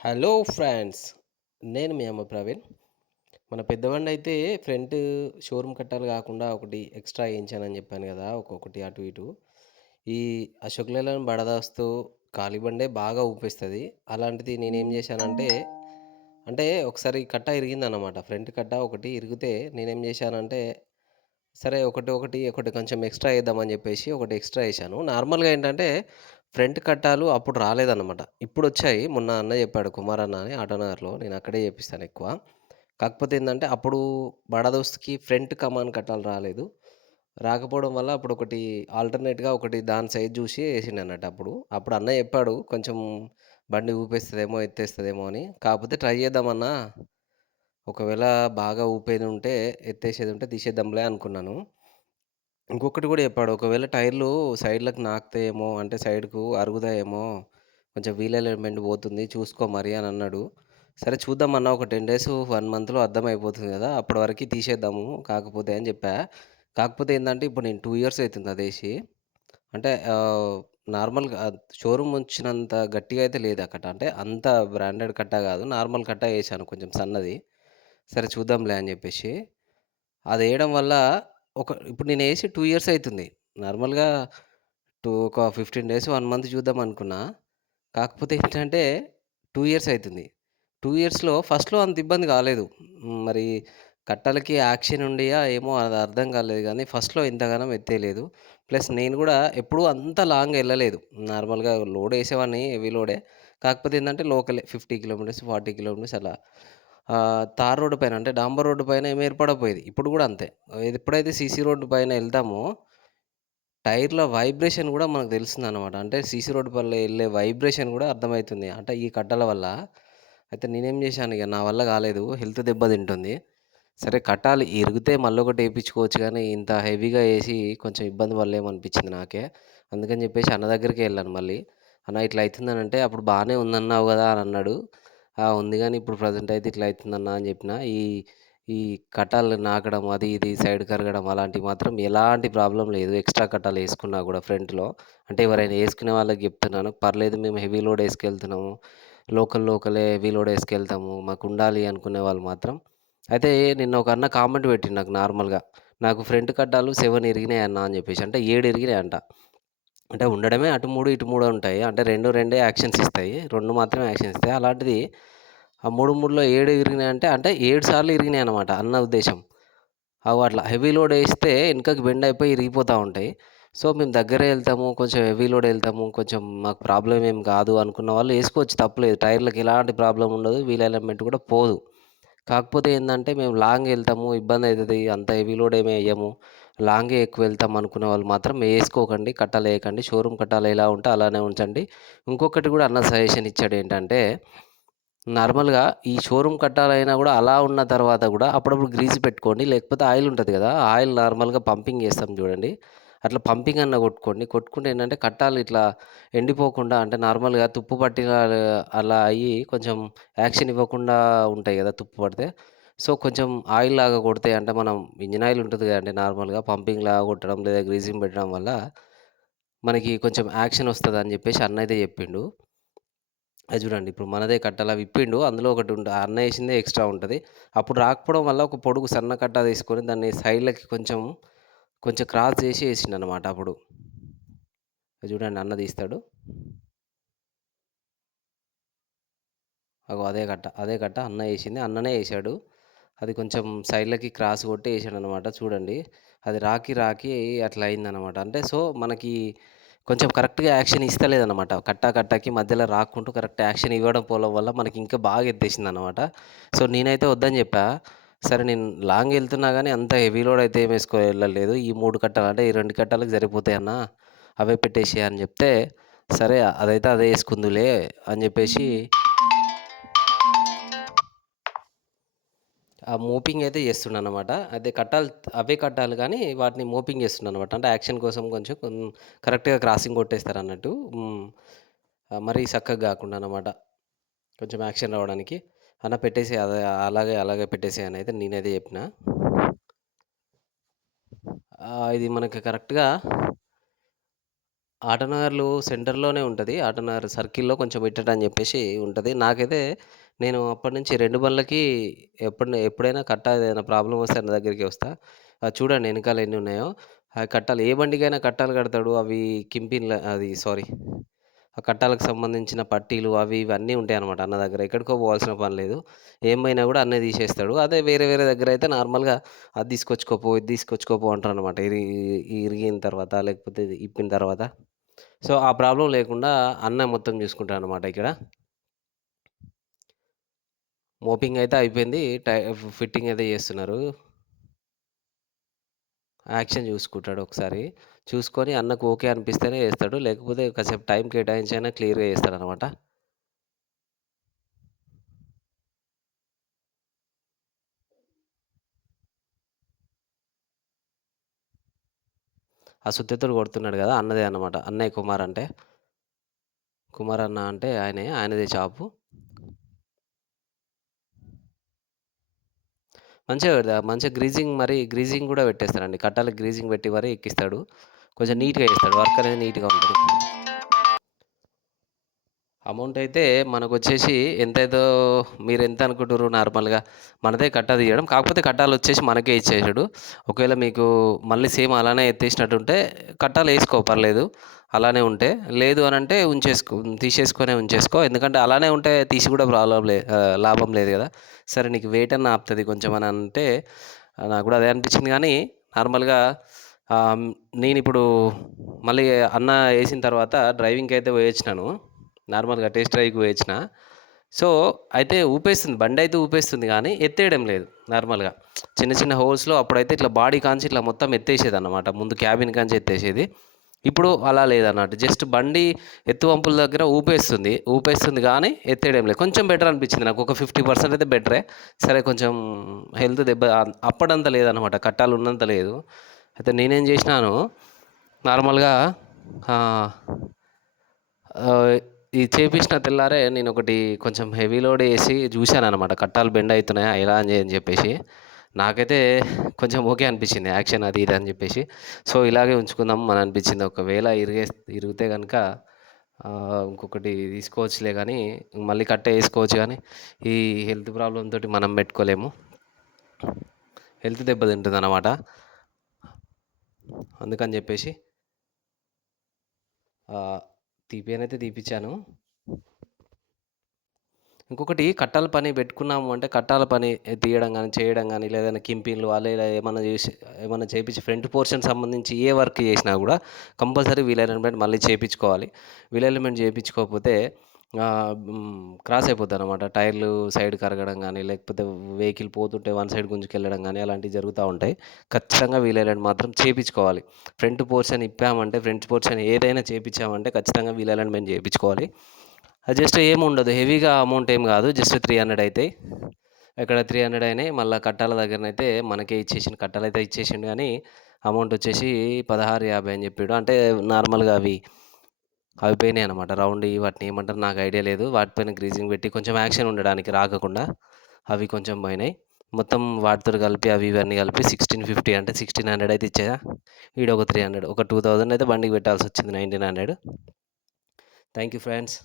Hello friends. నేను మీ అమ్మ ప్రవీణ్. మన పెద్దవాడినైతే ఫ్రంట్ షోరూమ్ కట్టాలు గాకుండా ఒకటి ఎక్స్‌ట్రా ఏయించానని జెప్పాను గదా! ఒక్కొక్కటి అటు ఇటు. ఈ అశోక్ లేలాండ్ బడదాస్తు ఖాళీ బండే బాగా ఊపేస్తది. అలాంటిది నేనేం జేశానంటే, అంటే ఒకసారి కట్ట ఇరిగిందనమాట. ఫ్రంట్ కట్ట ఒకటి ఇరిగితే నేనేం జేశానంటే, సరే ఒకటి కొంచెం ఎక్స్‌ట్రా ఏద్దామని జెప్పేసి ఒకటి ఎక్స్‌ట్రా ఏశాను. నార్మల్‌గా ఏంటంటే ఫ్రంట్ కట్టాలు అప్పుడు రాలేదన్నమాట. ఇప్పుడొచ్చాయి. మొన్న అన్న జెప్పాడు కుమార్ అన్న అని ఆటోనగర్‌లో. నేను అక్కడే జేపిస్తానెక్కువ. కాకపోతే ఏందంటే అప్పుడు బడా దోస్త్‌కి ఫ్రంట్ కమాన్ కట్టాలు రాలేదు. రాకపోవడం వల్ల అప్పుడొకటి ఆల్టర్‌నేట్‌గా ఒకటి దాని సైజ్ జూసి ఏసిండన్నట్టు అప్పుడు. అప్పుడు అన్న జెప్పాడు కొంచెం బండి ఊపేస్తదేమో, ఎత్తేస్తదేమో అని. కాకపోతే ట్రై జేద్దామన్నా. ఒకవేళ బాగా ఊపేదుంటే, ఎత్తేసేదుంటే తీసేద్దాంలే అనుకున్నాను. ఇంకొకటి గూడా జెప్పాడు. ఒకవేళ టైర్లు సైడ్‌లకి నాకుతాయేమో, అంటే సైడ్‌కు అరుగుతాయేమో, కొంచెం వీల్ అలైన్‌మెంట్ పోతుంది చూసుకో మరి అని అన్నాడు. సరే చూద్దామన్నా ఒక 10 డేస్, 1 మంత్‌లో అర్థమైపోతుంది గదా! అప్పటి వరకి తీసేద్దాము కాకపోతే అని జెప్పా. కాకపోతే ఏందంటే ఇప్పుడు నేను 2 ఇయర్స్ అయితుంది అదేసి. అంటే నార్మల్‌గా షోరూమ్ ఉంచినంత గట్టిగా అయితే లేదు ఆ కట్ట. అంటే అంత బ్రాండెడ్ కట్ట గాదు. నార్మల్ కట్ట ఏశాను కొంచెం సన్నది. సరే చూద్దాంలే అని జెప్పేసి. అదేయడం వల్ల ఇప్పుడు నేనేసి 2 ఇయర్స్ అయితుంది. నార్మల్‌గా ఒక 15 డేస్, 1 మంత్ చూద్దామనుకున్నా. కాకపోతే ఏంటంటే 2 ఇయర్స్ అయితుంది. 2 ఇయర్స్‌లో ఫస్ట్‌లో అంత ఇబ్బంది కాలేదు. మరి కట్టలకి యాక్షన్ ఉండియా ఏమో అది అర్థం కాలేదు గానీ, ఫస్ట్‌లో ఇంతగనం ఎత్తేయలేదు. ప్లస్ నేను గూడా ఎప్పుడూ అంత లాంగ్ ఎళ్ళలేదు. నార్మల్‌గా లోడేసేవాడిని హెవీ లోడే. కాకపోతే ఏందంటే లోకలే 50 కిలోమీటర్స్, 40 కిలోమీటర్స్ అలా. తార్ రోడ్డు పైన అంటే డాంబర్ రోడ్డు పైన ఏమి ఏర్పడకపోయేది. ఇప్పుడు గూడా అంతే. ఎప్పుడైతే సీసీ రోడ్డు పైన ఎళ్తామో టైర్‌ల వైబ్రేషన్ గూడా మనకు తెలుస్తుందనమాట. అంటే సీసీ రోడ్ వల్ల ఎళ్ళే వైబ్రేషన్ గూడా అర్థమైతుంది. అంటే ఈ కట్టల వల్ల. అయితే నేనేం జేశాను ఇగ నా వల్ల గాలేదు. హెల్త్ దెబ్బతింటుంది. సరే కట్టాలి ఇరిగితే మళ్ళొకటి ఏపిచ్చుకోవచ్చు గానీ, ఇంత హెవీగా ఏసి కొంచెం ఇబ్బంది పడలేము అనిపిచ్చింది నాకే. అందుకని జెప్పేసి అన్న దగ్గరికే ఎళ్ళాను మళ్ళీ. అన్న ఇట్లా అయితుందనంటే, "అప్పుడు బానే ఉందన్నావు గదా!" అని అన్నాడు. "ఆ! ఉంది గానీ ఇప్పుడు ప్రెజెంట్ అయితే ఇట్లా అయితుందన్నా" అని జెప్పిన. ఈ ఈ కటాలు నాకడం అది ఇది సైడ్ కరగడం అలాంటివి మాత్రం ఎలాంటి ప్రాబ్లమ్ లేదు. ఎక్స్‌ట్రా కటాలేసుకున్నా గూడా ఫ్రంట్‌లో. అంటే ఎవరైనా యేసుకునే వాళ్ళకి జెప్తున్నాను. పర్లేదు మేము హెవీ లోడ్ యేసుకెళ్తున్నాము. లోకలే హెవీ లోడ్ యేసుకెళ్తాము. మాకుండాలి అనుకునే వాళ్ళు మాత్రం అయితే నిన్న ఒక అన్న కామెంట్ పెట్టిండు నాకు నార్మల్‌గా. నాకు ఫ్రంట్ కడ్డాలు 7 ఇరిగినాయన్న అని జెప్పేసి. అంటే 7 ఇరిగినాయంట. అంటే ఉండడమే అటు 3, ఇటు 3 ఉంటాయి. అంటే 2 రెండే యాక్షన్స్ ఇస్తాయి. 2 మాత్రమే యాక్షన్ ఇస్తాయి. అలాంటిది ఆ 3, 3లో 7 ఇరిగినాయంటే, అంటే 7 సార్లు ఇరిగినాయన్నమాట అన్న ఉద్దేశ్యం. అగో అట్లా హెవీ లోడ్ ఏస్తే ఎనకకి బెండ్ అయిపోయి ఇరిగిపోతా ఉంటాయి. సో, మేము దగ్గరే ఎళ్తాము. కొంచెం హెవీ లోడ్ ఎళ్తాము. కొంచెం మాకు ప్రాబ్లమ్ ఏం కాదు అనుకున్న వాళ్ళు ఏసుకోవచ్చు తప్పులేదు. టైర్‌లకి ఎలాంటి ప్రాబ్లమ్ ఉండదు. వీల్ అలైన్‌మెంట్ కూడా పోదు. కాకపోతే ఏందంటే మేము లాంగ్ ఎళ్తాము. ఇబ్బందయితది. అంత హెవీ లోడ్ ఏమి ఎయ్యము. లాంగే ఎక్కువ వెళ్తాం అనుకునే వాళ్ళు మాత్రం ఏసుకోకండి. కట్టాలేయకండి. షోరూమ్ కట్టాలు ఎలా ఉంటే అలానే ఉంచండి. ఇంకొకటి కూడా అన్న సజెషన్ ఇచ్చాడేంటంటే, నార్మల్‌గా ఈ షోరూమ్ కట్టాలైనా గూడా అలా ఉన్న తర్వాత గూడా అప్పుడప్పుడు గ్రీజ్ పెట్టుకోండి. లేకపోతే ఆయిల్ ఉంటది గదా! ఆయిల్ నార్మల్‌గా పంపింగ్ చేస్తాం జూడండి. అట్లా పంపింగ్ అన్నా కొట్టుకోండి. కొట్టుకుంటే ఏంటంటే కట్టాలు ఇట్లా ఎండిపోకుండా అంటే నార్మల్‌గా తుప్పు పట్టిన అలా అయ్యి కొంచెం యాక్షన్ ఇవ్వకుండా ఉంటాయి గదా! తుప్పు పడితే. సో, కొంచెం ఆయిల్‌లాగా కొడితే అంటే మనం ఇంజిన్ ఆయిల్ ఉంటది కదండీ నార్మల్‌గా పంపింగ్‌లాగా కొట్టడం లేదా గ్రీజింగ్ పెట్టడం వల్ల మనకి కొంచెం యాక్షన్ ఒస్తదని జెప్పేసి అన్నయితే జెప్పిండు. అది జూడండి. ఇప్పుడు మనదే కట్టలా విప్పిండు. అందులో ఆ అన్న ఏసిందే ఎక్స్‌ట్రా ఉంటది. అప్పుడు రాకపోవడం వల్ల ఒక పొడుగు సన్న కట్ట తీసుకొని దాన్ని సైడ్‌లకి కొంచెం క్రాస్ జేసి ఏసిండనమాట అప్పుడు. అది జూడండి అన్న తీస్తాడు. అగో అదే కట్ట అన్న ఏసింది. అన్ననే ఏశాడు. అది కొంచెం సైడ్‌లకి క్రాస్ కొట్టి ఏసాడనమాట చూడండి. అది రాకి అట్లా అయిందనమాట. అంటే సో, మనకి కొంచెం కరెక్ట్‌గా యాక్షన్ ఇస్తలేదనమాట. కట్టకి మధ్యలో రాకుంటూ కరెక్ట్ యాక్షన్ ఇవ్వడం పోవడం వల్ల మనకి ఇంకా బాగా ఎత్తేసిందనమాట. సో, నేనైతే వద్దని జెప్పా. సరే నేను లాంగ్ ఎళ్తున్నా గానీ అంత హెవీ లోడ్ అయితే ఏమి ఎళ్ళలేదు. ఈ 3 కట్టలు అంటే ఈ 2 కట్టలకు సరిపోతాయన్న. అవే పెట్టేసేయి అని జెప్తే, సరే అదైతే అదే యేసుకుందువులే అని జెప్పేసి ఆ మోపింగ్ అయితే చేస్తుండనమాట. అదే అవే కట్టాలి గానీ, వాటిని మోపింగ్ చేస్తుండనమాట. అంటే యాక్షన్ కోసం కొంచెం కరెక్ట్‌గా క్రాసింగ్ కొట్టేస్తారన్నట్టు. మరీ సక్కగా గాకుండా అనమాట. కొంచెం యాక్షన్ రావడానికి. "అన్న పెట్టేసేయి అలాగే పెట్టేసేయి" అనయితే నేనైతే చెప్పిన. ఇది మనకి కరెక్ట్‌గా ఆటోనగర్‌లో సెంటర్‌లోనే ఉంటది. ఆటోనగర్ సర్కిల్‌లో కొంచెం ఇట్టటని జెప్పేసి ఉంటది. నాకైతే నేను అప్పటినుంచి 2 బండ్లకి ఎప్పుడైనా కట్టా ఏదైనా ప్రాబ్లమ్ వస్తే అన్న దగ్గరికే వస్తా. చూడండి ఎనకాల ఎన్నున్నాయో. ఆ కట్టాలు ఏ బండికైనా కట్టాలు కడతాడు. అవి కింపిన్‌ల అది సారీ ఆ కట్టాలకు సంబంధించిన పట్టీలు అవి ఇవి అన్నీ ఉంటాయనమాట అన్న దగ్గర. ఎక్కడికో పోవాల్సిన పని లేదు. ఏం పోయినా గూడా అన్నే తీసేస్తాడు. అదే వేరే వేరే దగ్గరైతే నార్మల్‌గా అది తీసుకొచ్చుకోపో, ఇది తీసుకొచ్చుకోపో అంటారనమాట. ఇరిగిన తర్వాత లేకపోతే ఇది ఇప్పిన తర్వాత. సో, ఆ ప్రాబ్లమ్ లేకుండా అన్న మొత్తం చూసుకుంటాడనమాట ఇక్కడ. మోపింగ్ అయితే అయిపోయింది. ఫిట్టింగ్ అయితే చేస్తున్నారు. యాక్షన్ చూసుకుంటాడు ఒకసారి. చూసుకొని అన్నకు ఓకే అనిపిస్తేనే చేస్తాడు. లేకపోతే కాసేపు టైం కేటాయించైనా క్లియర్‌గా చేస్తాడనమాట. ఆ సుత్తెతోటి కొడుతున్నాడు గదా! అన్నదే అన్నమాట. అన్నయ్య కుమార్ అంటే. కుమార్ అన్న అంటే ఆయనే. ఆయనదే షాపు. మంచిగా గ్రీజింగ్ గూడా పెట్టేస్తాడండి. కట్టాలకి గ్రీజింగ్ పెట్టి మరీ ఎక్కిస్తాడు. కొంచెం నీట్‌గా చేస్తాడు. వర్క్ అనేది నీట్‌గా ఉంటది. అమౌంటయితే మనకొచ్చేసి ఎంతైదో మీరెంత అనుకుంటుర్రు నార్మల్‌గా? మనదే కట్టా తీయడం. కాకపోతే కట్టాలొచ్చేసి మనకే ఇచ్చేసాడు. ఒకవేళ మీకు మళ్ళీ సేమ్ అలానే ఎత్తేసినట్టుంటే కట్టాలేసుకో పర్లేదు. అలానే ఉంటే. లేదు అనంటే తీసేసుకొనే ఉంచేసుకో. ఎందుకంటే అలానే ఉంటే తీసి కూడా లాభం లేదు గదా! సరే నీకు వెయిట్ అన్నా ఆపుతది కొంచెం అని అంటే నాకు గూడా అదే అనిపించింది గానీ నార్మల్‌గా ఆహ్, నేనిప్పుడు మళ్ళీ అన్న ఏసిన తర్వాత డ్రైవింగ్‌కయితే పోయొచ్చినాను. నార్మల్‌గా టెస్ట్ డ్రైవ్‌కి పోయొచ్చిన. సో, అయితే ఊపేస్తుంది. బండయితే ఊపేస్తుంది గానీ, ఎత్తేయడం లేదు నార్మల్‌గా. చిన్న చిన్న హోల్స్‌లో అప్పుడైతే ఇట్లా బాడీ కాంచి ఇట్లా మొత్తం ఎత్తేసేదనమాట. ముందు క్యాబిన్ కాంచి ఎత్తేసేది. ఇప్పుడు అలా లేదన్నట్టు. జస్ట్ బండి ఎత్తు వంపుల దగ్గర ఊపేస్తుంది. ఊపేస్తుంది గానీ, ఎత్తేయడం లేదు. కొంచెం బెటర్ అనిపించింది నాకు. ఒక 50% అయితే బెటరే. సరే కొంచెం హెల్త్ దెబ్బ అప్పడంత లేదనమాట. కట్టాలున్నంత లేదు. అయితే నేనేం జేసినాను, నార్మల్‌గా ఆహ్ ఆహ్, ఇది చేపించిన తెల్లారే నేనొకటి కొంచెం హెవీ లోడ్ ఏసి జూశాననమాట. కట్టాలు బెండ్ అయితున్నాయా ఎలా అని జెప్పేసి. నాకైతే కొంచెం ఓకే అనిపించింది. యాక్షన్ అది ఇది అని జెప్పేసి. సో, ఇలాగే ఉంచుకుందాం అని అనిపించింది. ఒకవేళ ఇరిగితే గనక ఇంకొకటి తీసుకోవచ్చులే గానీ, మళ్ళీ కట్టేసుకోవచ్చు గానీ, ఈ హెల్త్ ప్రాబ్లమ్ తోటి మనం బెట్టుకోలేము. హెల్త్ దెబ్బతింటుందనమాట. అందుకని జెప్పేసి ఆహ్, తీపియనైతే తీపిచ్చాను. ఇంకొకటి కట్టాల పని పెట్టుకున్నాము అంటే, కట్టాల పని తీయడం గానీ, చేయడం గానీ, లేదంటే కింపిన్లు అలా ఇలా ఏమన్నా చేపిచ్చి ఫ్రంట్ పోర్షన్ సంబంధించి ఏ వర్క్ చేసినా గూడా కంపల్సరీ వీల్ అలైన్‌మెంట్ మళ్ళీ చేపిచ్చుకోవాలి. వీల్ అలైన్‌మెంట్ చేపిచ్చుకోకపోతే క్రాస్ అయిపోద్దనమాట. టైర్లు సైడ్ కరగడం గానీ, లేకపోతే వెహికల్ పోతుంటే వన్ సైడ్ గుంజుకెళ్ళడం గానీ, అలాంటివి జరుగుతా ఉంటాయి. ఖచ్చితంగా వీల్ అలైన్‌మెంట్ మాత్రం చేపిచ్చుకోవాలి. ఫ్రంట్ పోర్షన్ ఏదైనా చేపిచ్చామంటే ఖచ్చితంగా వీల్ అలైన్‌మెంట్ చేపిచ్చుకోవాలి. అది జస్ట్ ఏముండదు. హెవీగా అమౌంట్ ఏం గాదు. జస్ట్ 300 అయితాయి. ఇక్కడ 300 అయినాయి. మళ్ళా కట్టాల దగ్గరనైతే మనకే ఇచ్చేసిండు. కట్టాలైతే ఇచ్చేసిండు గానీ, అమౌంట్ వచ్చేసి 1650 అని జెప్పిండు. అంటే నార్మల్‌గా అవి పోయినాయనమాట. రౌండ్‌యి వాటిని ఏమంటారో నాకు ఐడియా లేదు. వాటిపైన గ్రీజింగ్ పెట్టి కొంచెం యాక్షన్ ఉండడానికి రాకకుండా అవి కొంచెం పోయినాయి. మొత్తం వాటితోటి కలిపి అవి ఇవి అన్నీ కలిపి 1650 అంటే 1600 అయితే ఇచ్చేసా. ఈడొక 300 ఒక 2000 అయితే బండికి పెట్టాల్సొచ్చింది 1900. Thank you friends.